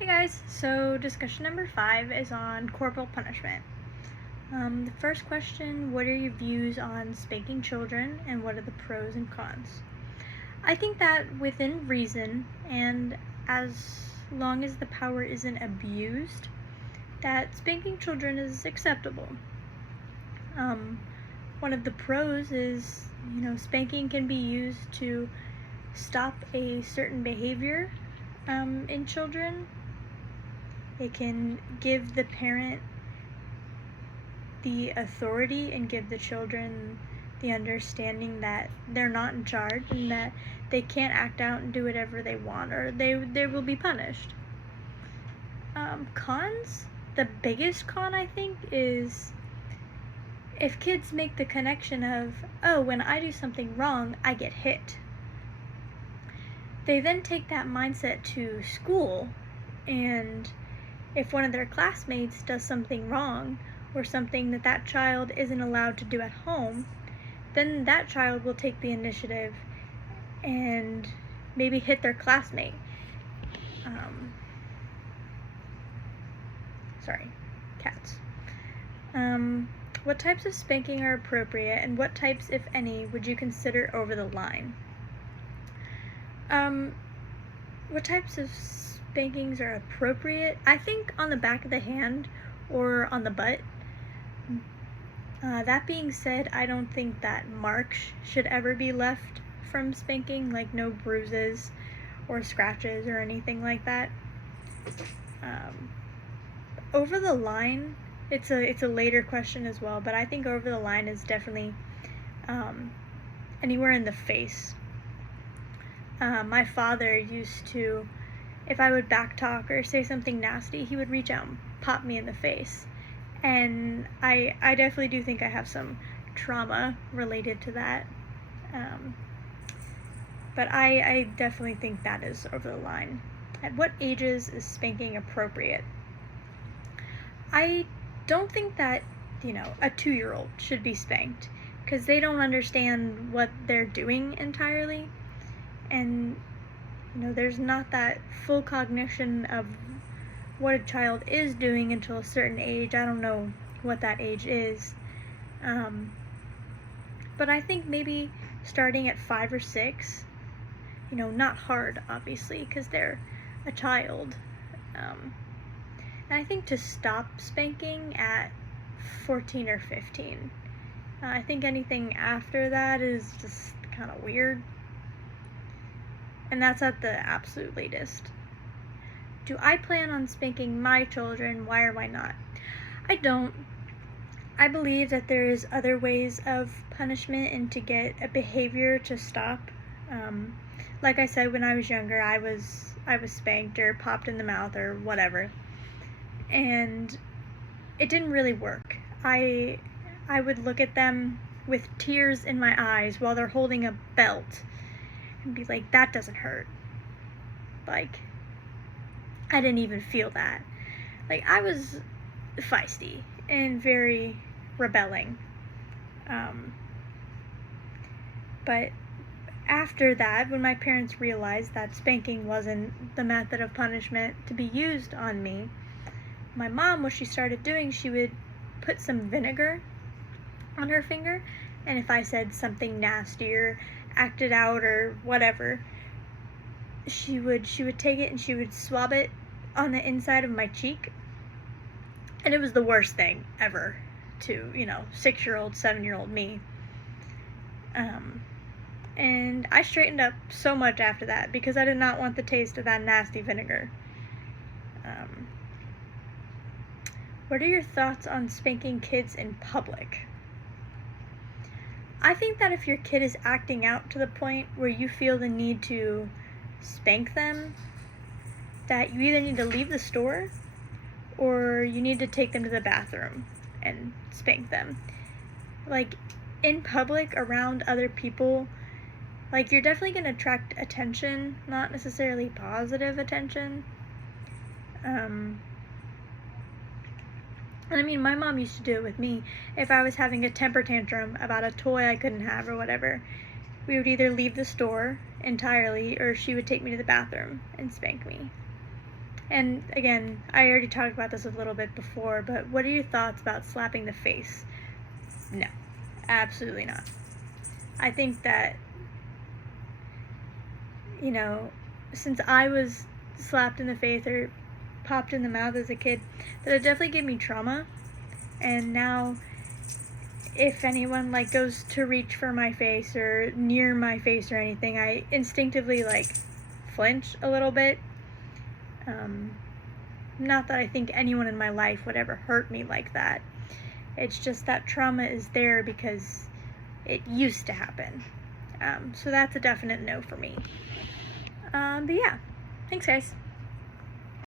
Hey guys, so discussion number 5 is on corporal punishment. The first question, what are your views on spanking children and what are the pros and cons? I think that within reason and as long as the power isn't abused, that spanking children is acceptable. One of the pros is, spanking can be used to stop a certain behavior in children. It can give the parent the authority and give the children the understanding that they're not in charge and that they can't act out and do whatever they want or they will be punished. Cons? The biggest con, I think, is if kids make the connection of, oh, when I do something wrong, I get hit. They then take that mindset to school, and if one of their classmates does something wrong or something that child isn't allowed to do at home, then that child will take the initiative and maybe hit their classmate. Cats. What types of spanking are appropriate and what types, if any, would you consider over the line? What types of spankings are appropriate? I think on the back of the hand or on the butt. That being said, I don't think that marks should ever be left from spanking, like no bruises or scratches or anything like that. Over the line, it's a later question as well, but I think over the line is definitely anywhere in the face. My father used to, if I would backtalk or say something nasty, he would reach out and pop me in the face. And I definitely do think I have some trauma related to that. But I definitely think that is over the line. At what ages is spanking appropriate? I don't think that, a 2-year-old should be spanked because they don't understand what they're doing entirely. And, there's not that full cognition of what a child is doing until a certain age. I don't know what that age is. But I think maybe starting at 5 or 6, not hard, obviously, because they're a child. And I think to stop spanking at 14 or 15. I think anything after that is just kind of weird. And that's at the absolute latest. Do I plan on spanking my children? Why or why not? I don't. I believe that there is other ways of punishment and to get a behavior to stop. Like I said, when I was younger, I was spanked or popped in the mouth or whatever. And it didn't really work. I would look at them with tears in my eyes while they're holding a belt and be like, that doesn't hurt. Like, I didn't even feel that. Like, I was feisty and very rebelling. But after that, when my parents realized that spanking wasn't the method of punishment to be used on me, my mom, what she started doing, she would put some vinegar on her finger, and if I said something nasty or acted out or whatever, she would take it and she would swab it on the inside of my cheek. And it was the worst thing ever to, 6-year-old, 7-year-old me. And I straightened up so much after that because I did not want the taste of that nasty vinegar. What are your thoughts on spanking kids in public? I think that if your kid is acting out to the point where you feel the need to spank them, that you either need to leave the store or you need to take them to the bathroom and spank them. Like, in public, around other people, like, you're definitely going to attract attention, not necessarily positive attention. And I mean, my mom used to do it with me. If I was having a temper tantrum about a toy I couldn't have or whatever, we would either leave the store entirely or she would take me to the bathroom and spank me. And again, I already talked about this a little bit before, but what are your thoughts about slapping the face? No, absolutely not. I think that, you know, since I was slapped in the face or popped in the mouth as a kid, that it definitely gave me trauma. And now, if anyone like goes to reach for my face or near my face or anything, I instinctively like flinch a little bit. Not that I think anyone in my life would ever hurt me like that. It's just that trauma is there because it used to happen. So that's a definite no for me. But yeah, thanks guys.